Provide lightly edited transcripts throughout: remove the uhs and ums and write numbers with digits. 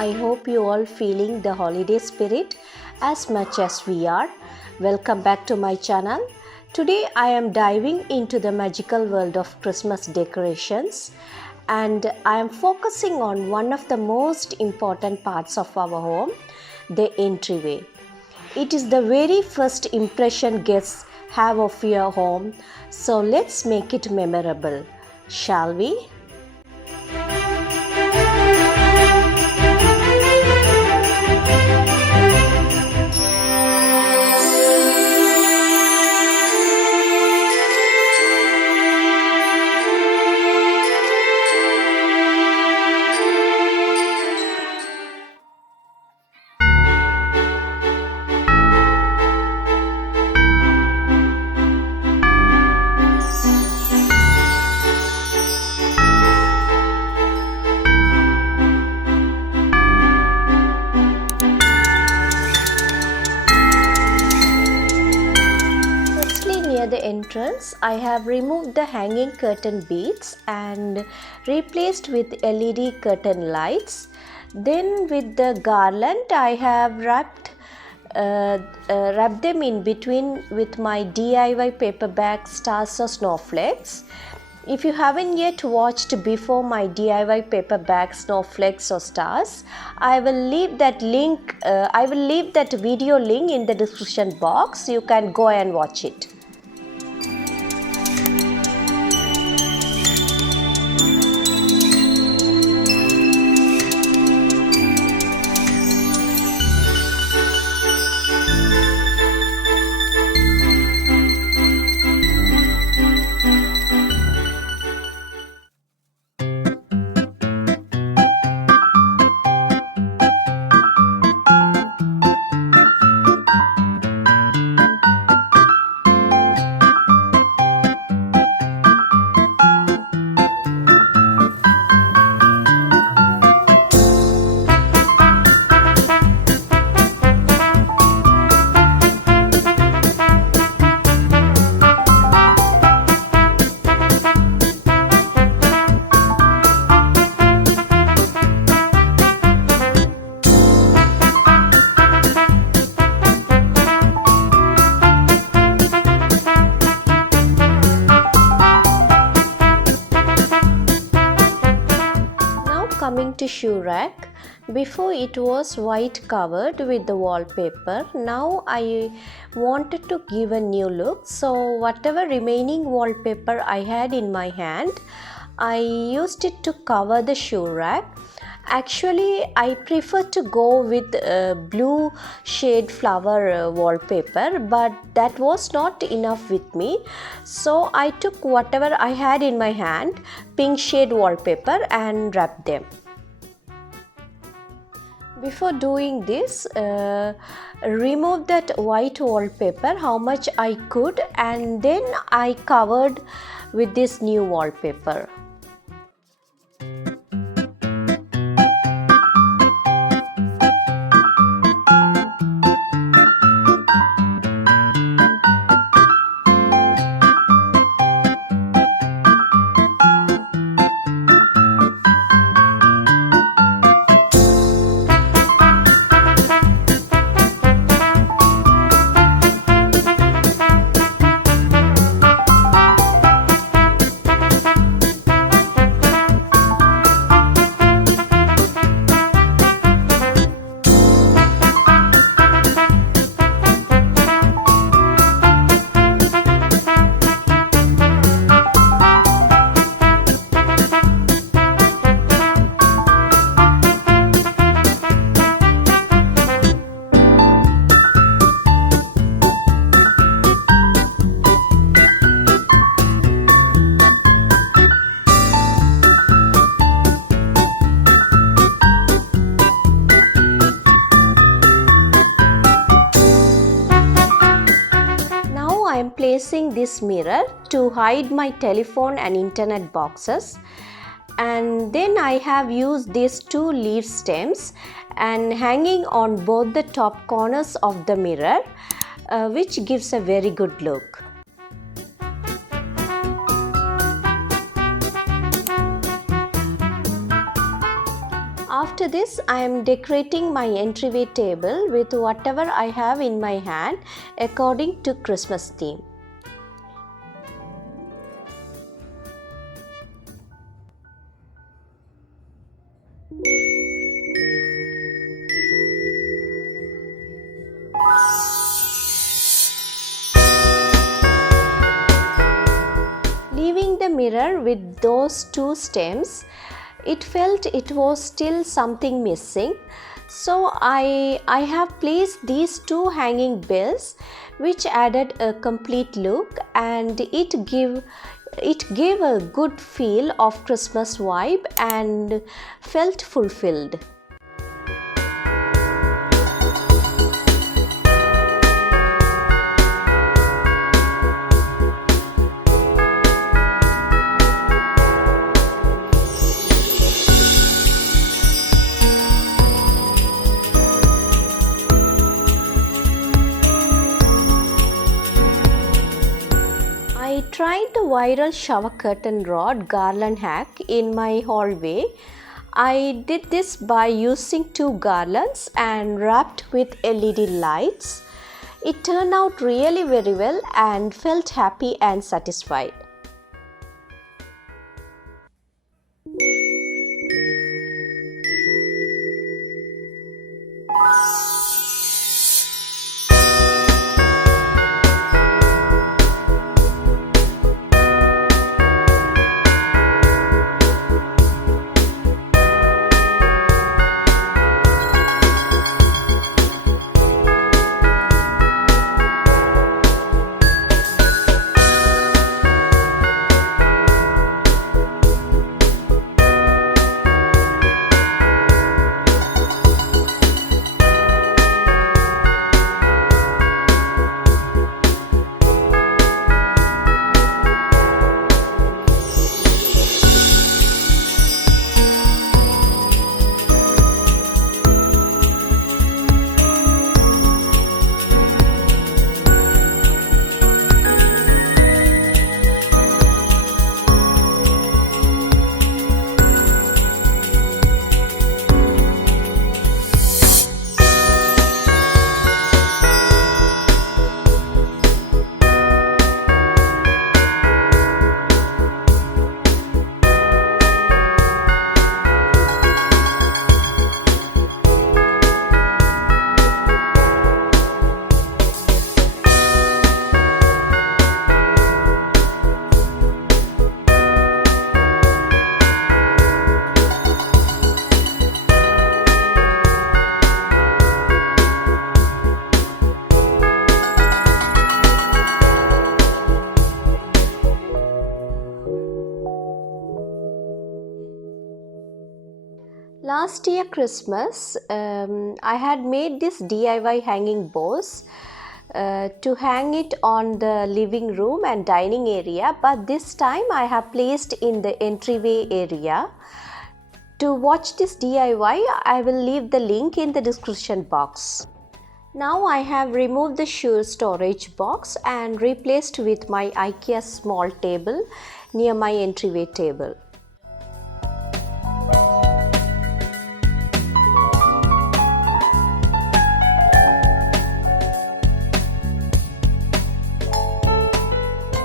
I hope you all feeling the holiday spirit as much as we are. Welcome back to my channel. Today I am diving into the magical world of Christmas decorations, and I am focusing on one of the most important parts of our home, the entryway. It is the very first impression guests have of your home, so let's make it memorable, shall we? Near the entrance, I have removed the hanging curtain beads and replaced with LED curtain lights. Then with the garland, I have wrapped them in between with my DIY paper bag stars or snowflakes. If you haven't yet watched before my DIY paper bag snowflakes or stars, I will leave that video link in the description box. You can go and watch it. Coming to shoe rack, before it was white covered with the wallpaper. Now I wanted to give a new look, so whatever remaining wallpaper I had in my hand, I used it to cover the shoe rack. Actually, I prefer to go with blue shade flower wallpaper, but that was not enough with me. So I took whatever I had in my hand, pink shade wallpaper, and wrapped them. Before doing this, remove that white wallpaper how much I could, and then I covered with this new wallpaper. Placing this mirror to hide my telephone and internet boxes, and then I have used these two leaf stems and hanging on both the top corners of the mirror, which gives a very good look. After this, I am decorating my entryway table with whatever I have in my hand according to Christmas theme. Leaving the mirror with those two stems, it felt it was still something missing. So I have placed these two hanging bells, which added a complete look, and it gave a good feel of Christmas vibe and felt fulfilled. I tried the viral shower curtain rod garland hack in my hallway. I did this by using two garlands and wrapped with LED lights. It turned out really very well and felt happy and satisfied. Last year Christmas, I had made this DIY hanging bows to hang it on the living room and dining area, but this time I have placed in the entryway area. To watch this DIY, I will leave the link in the description box. Now I have removed the shoe storage box and replaced with my IKEA small table near my entryway table.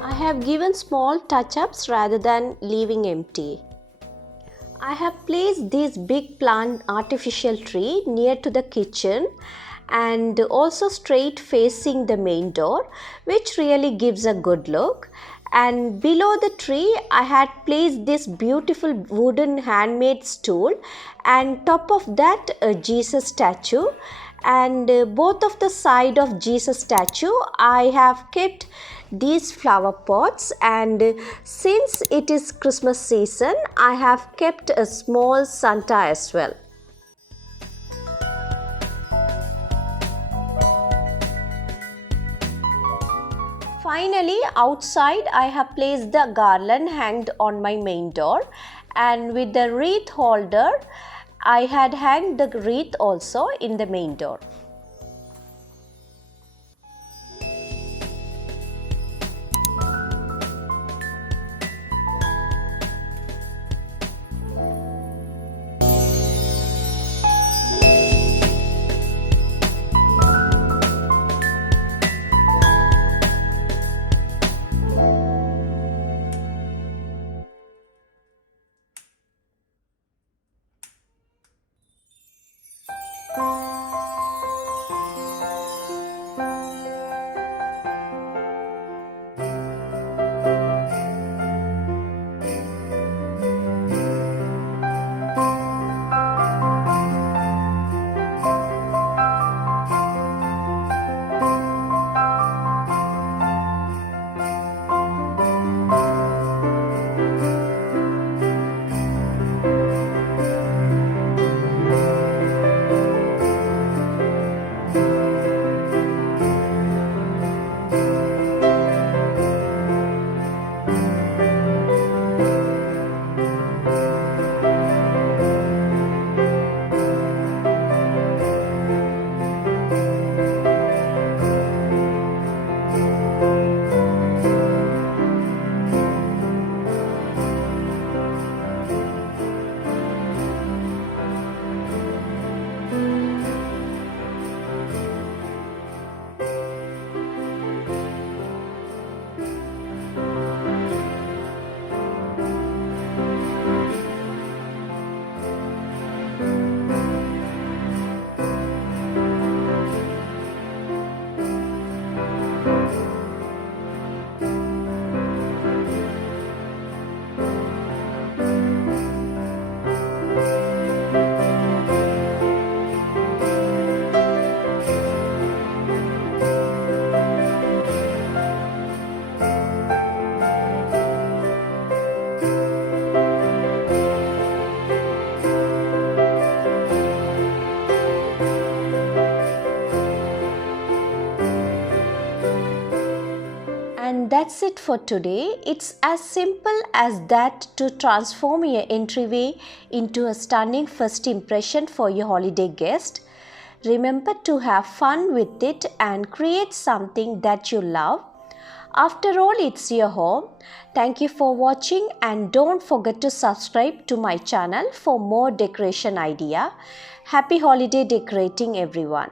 I have given small touch-ups rather than leaving empty. I have placed this big plant artificial tree near to the kitchen and also straight facing the main door, which really gives a good look. And below the tree I had placed this beautiful wooden handmade stool, and top of that a Jesus statue, and both of the side of Jesus statue I have kept these flower pots, and since it is Christmas season I have kept a small Santa as well. Finally, outside I have placed the garland hanged on my main door, and with the wreath holder I had hanged the wreath also in the main door. And that's it for today. It's as simple as that to transform your entryway into a stunning first impression for your holiday guest. Remember to have fun with it and create something that you love. After all, it's your home. Thank you for watching and don't forget to subscribe to my channel for more decoration idea. Happy holiday decorating everyone.